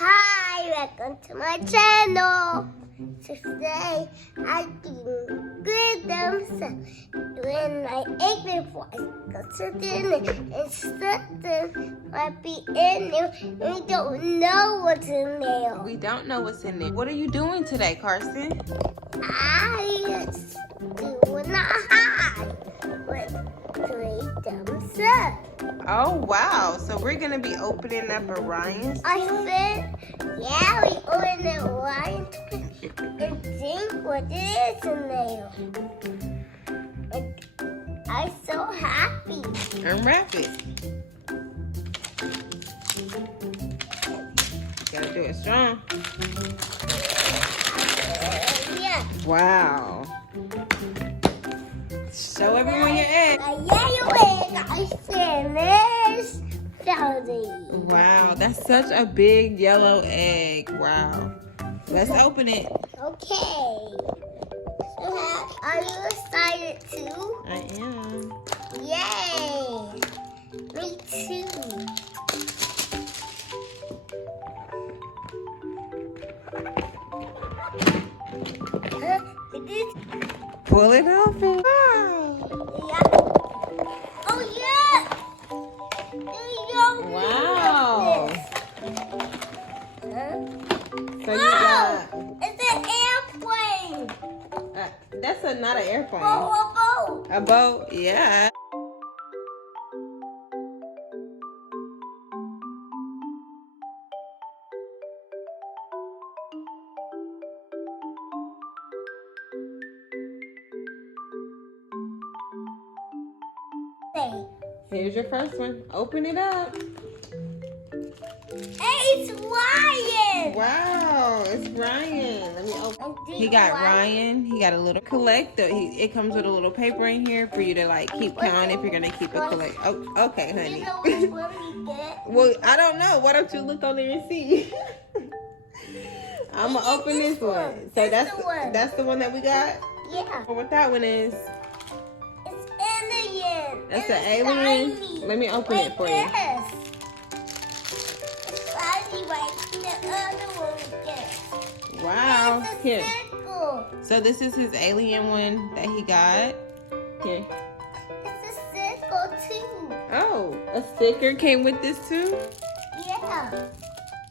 Hi, welcome to my channel. Today I'm doing good doing my egg voice. Because and something might be in there. We don't know what's in there. We don't know what's in there. What are you doing today, Carson? I doing a high with 3 thumbs up. Oh, wow. So we're going to be opening up Orion's. I said, yeah, we open it wide and think what it is in there. And I'm so happy. Unwrap it. Gotta do it strong. Yeah. Wow. Show everyone your egg. A yellow egg, I said this. Wow, that's such a big yellow egg. Wow. Let's open it. Okay. So, are you excited too? I am. Yay! Me too. Pull it open. Yeah. Oh yeah! Wow. So you got. It's an airplane. That's not an airplane. Oh, a boat. A boat, yeah. Here's your first one. Open it up. Hey, it's Ryan. Wow, it's Ryan. Let me open. He got Ryan. He got a little collector. It comes with a little paper in here for you to like keep count if you're gonna keep a collect. Oh, okay, honey. You know which one we get? Well, I don't know. Why don't you look on there and see? I'm gonna open this one. So that's the one that we got. Yeah. Well, what that one is? It's alien. That's an alien. Shiny. Let me open it for you. Yes. It's shiny like the other one we get. Wow. It's a Here. circle. So this is his alien one that he got. Here. It's a circle too. Oh, a sticker came with this too? Yeah.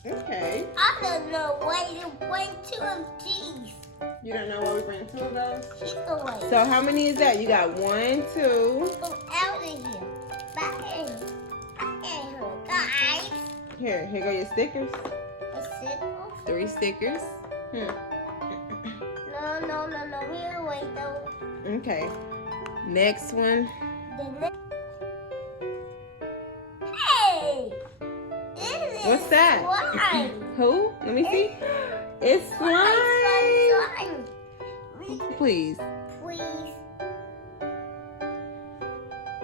Okay. I don't know why you bring 2 of these. You don't know why we bring 2 of those? She's the way. So how many is that? You got 1, 2. Go out of here. Back in. Back in here, guys. Here go your stickers. A circle? 3 stickers. No. We'll wait though. Okay. Next one. Hey! This What's is that? slime. Who? Let me see. It's slime. Slime. Please. Please.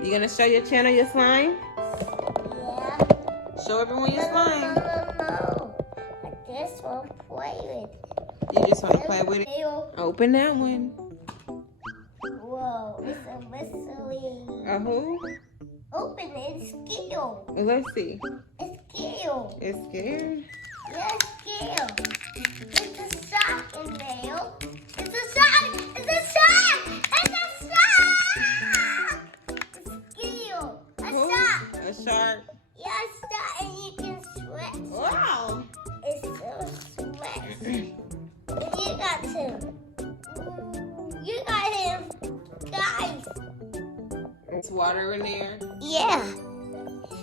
You gonna show your channel your slime? Yeah. Show everyone your slime. No. I just want to play with it. You just want to play with it? Open that one. Whoa, it's a mystery. A who? Open it, it's skill. Well, let's see. It's skill. It's scared. Yeah, skill. It's a sock in there. It's a sock. It's a sock. It's a sock. It's skill. A Who? sock. A shark. Yeah, a sock, and you can sweat. Wow. It's so sweat. And you got him. You got him. Guys. It's water in there. Yeah.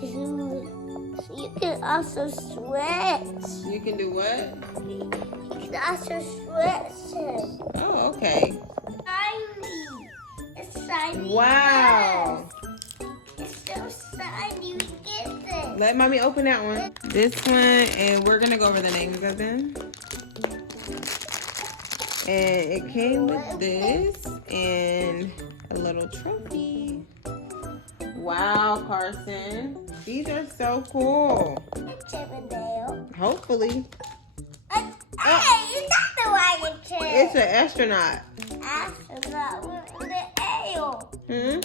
So you can also sweat. You can do what? You can also sweat. Oh, okay. Shiny. It's shiny. Wow. It's so shiny. We get this. Let mommy open that one. This one, and we're gonna go over the names of them. And it came with this and a little trophy. Wow, Carson. These are so cool. Chippendale. Hopefully. Hey, it's not the Ryan kid. It's an astronaut. Astronaut with the ale. This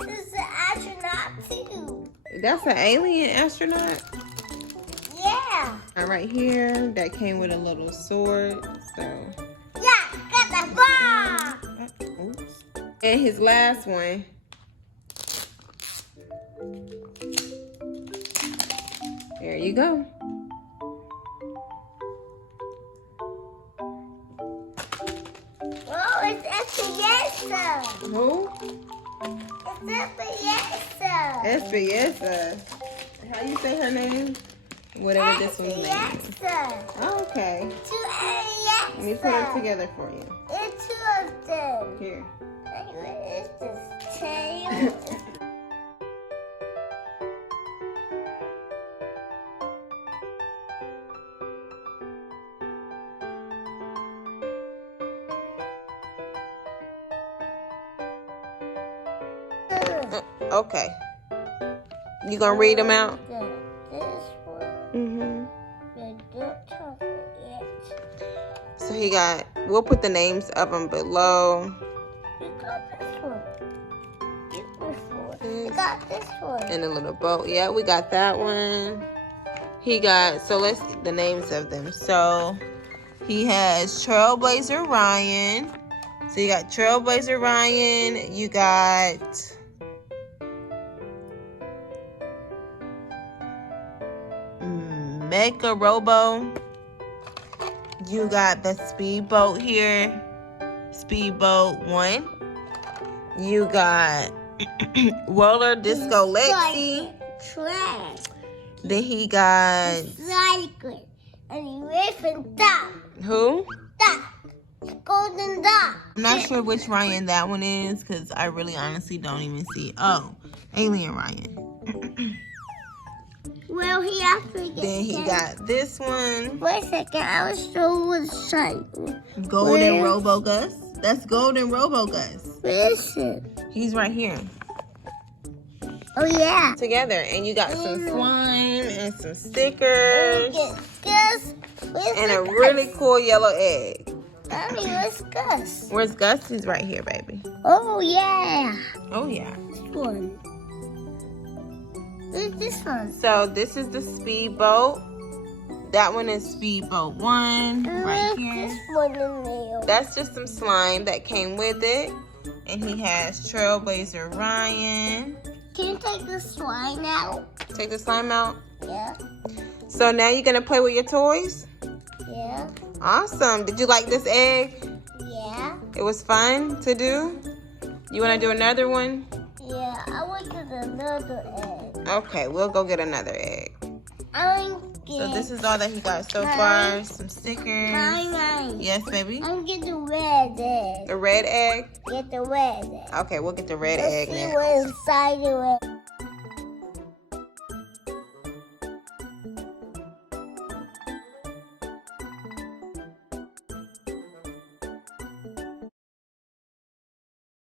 is an astronaut too. That's an alien astronaut? Yeah. Right here, that came with a little sword. So. Yeah, got the ball. Oops. And his last one. There you go. Oh, it's Espiosa. Who? It's Espiosa. Espiosa. How you say her name? Whatever this one's name is. Espiosa. Oh, okay. Two Espiosa. Let me put them together for you. There's two of them. Here. What is this? Tail? Okay. You gonna read them out? This one. Mm-hmm. The dark chocolate yet. So he got, we'll put the names of them below. You got this one. Get this one. You got this one. And a little boat. Yeah, we got that one. He got, so let's see the names of them. So he has Trailblazer Ryan. So you got Trailblazer Ryan. You got Mecha Robo. You got the Speedboat here. Speedboat 1. You got Roller Disco Lexi. Trash. Then he got Cycling. And he ripping duck. who? Duck. Golden duck. I'm not sure which Ryan that one is because I really honestly don't even see. Oh, Alien Ryan. Well, he actually gets Then he got this one. Wait a second, I was so with cycle. Golden Where? Robogus. That's Golden Robogus. Where is it? He's right here. Oh, yeah. Together. And you got some slime and some And stickers. we get Gus. Where's And the a really Gus? cool yellow egg. Mommy, where's Gus? Where's Gus? He's right here, baby. Oh, yeah. Oh, yeah. This one. Where's this one? So this is the Speedboat. That one is Speedboat 1 right Where's here. this one in there? That's just some slime that came with it. And he has Trailblazer Ryan. Can you take the slime out? Take the slime out. Yeah. So now you're gonna play with your toys? Yeah. Awesome. Did you like this egg? Yeah. It was fun to do? You wanna do another one? Yeah. I want to get another egg. Okay, we'll go get another egg. I'm So getting. this is all that he got so far. Some stickers. Mine. Yes, baby. I'm getting the red egg. The red egg? Get the red egg. Okay, we'll get the red Let's egg see now. what's inside the red.